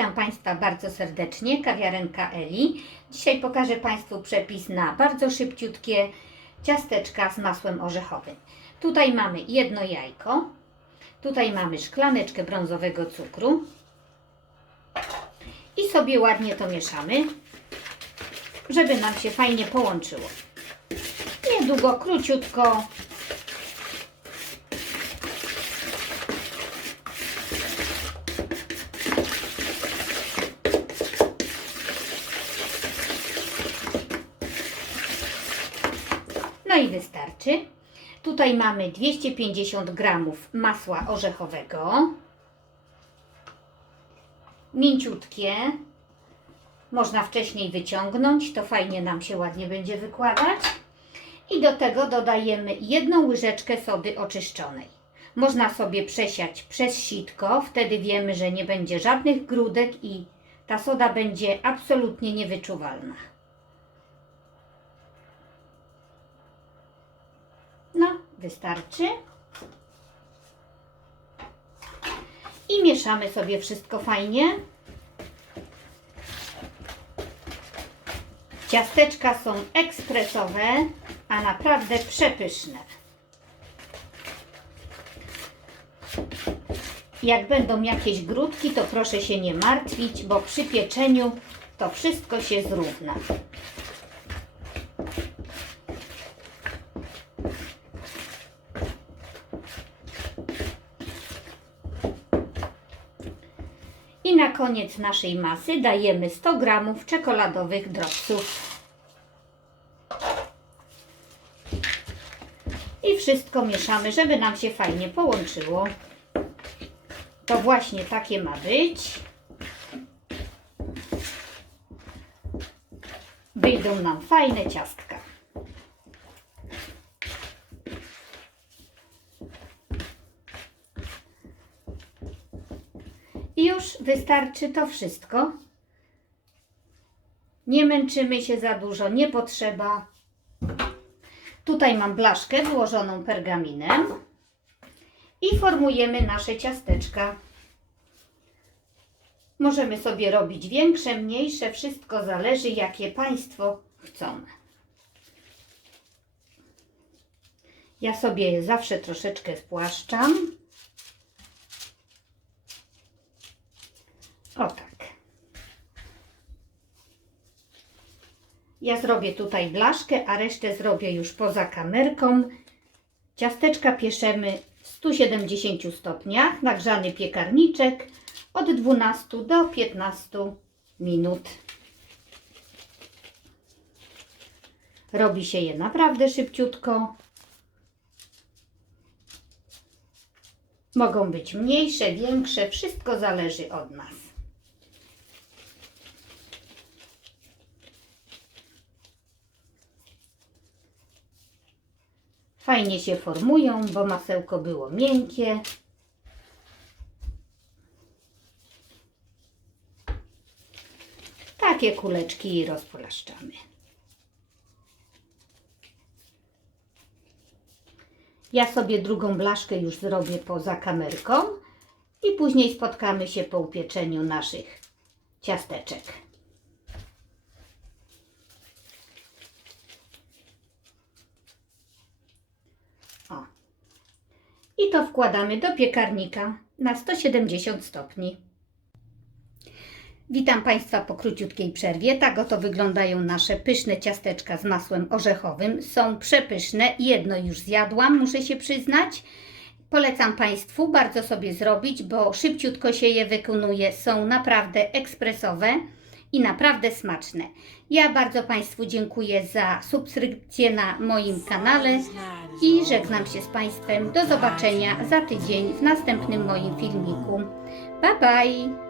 Witam Państwa bardzo serdecznie, kawiarenka Eli. Dzisiaj pokażę Państwu przepis na bardzo szybciutkie ciasteczka z masłem orzechowym. Tutaj mamy jedno jajko, tutaj mamy szklaneczkę brązowego cukru i sobie ładnie to mieszamy, żeby nam się fajnie połączyło. Niedługo, króciutko, i wystarczy. Tutaj mamy 250 gramów masła orzechowego. Mięciutkie. Można wcześniej wyciągnąć, to fajnie nam się ładnie będzie wykładać. I do tego dodajemy jedną łyżeczkę sody oczyszczonej. Można sobie przesiać przez sitko, wtedy wiemy, że nie będzie żadnych grudek i ta soda będzie absolutnie niewyczuwalna. Wystarczy. I mieszamy sobie wszystko fajnie. Ciasteczka są ekspresowe, a naprawdę przepyszne. Jak będą jakieś grudki, to proszę się nie martwić, bo przy pieczeniu to wszystko się zrówna. Na koniec naszej masy dajemy 100 gramów czekoladowych dropsów. I wszystko mieszamy, żeby nam się fajnie połączyło. To właśnie takie ma być. Wyjdą nam fajne ciastka. I już wystarczy to wszystko. Nie męczymy się za dużo, nie potrzeba. Tutaj mam blaszkę wyłożoną pergaminem i formujemy nasze ciasteczka. Możemy sobie robić większe, mniejsze, wszystko zależy jakie Państwo chcą. Ja sobie je zawsze troszeczkę spłaszczam. O tak. Ja zrobię tutaj blaszkę, a resztę zrobię już poza kamerką. Ciasteczka pieszemy w 170 stopniach, nagrzany piekarniczek od 12 do 15 minut. Robi się je naprawdę szybciutko. Mogą być mniejsze, większe, wszystko zależy od nas. Fajnie się formują, bo masełko było miękkie. Takie kuleczki rozpolaszczamy. Ja sobie drugą blaszkę już zrobię poza kamerką i później spotkamy się po upieczeniu naszych ciasteczek. I to wkładamy do piekarnika na 170 stopni. Witam Państwa po króciutkiej przerwie. Tak oto wyglądają nasze pyszne ciasteczka z masłem orzechowym. Są przepyszne. Jedno już zjadłam, muszę się przyznać. Polecam Państwu bardzo sobie zrobić, bo szybciutko się je wykonuje. Są naprawdę ekspresowe i naprawdę smaczne. Ja bardzo Państwu dziękuję za subskrypcję na moim kanale i żegnam się z Państwem. Do zobaczenia za tydzień w następnym moim filmiku. Bye bye!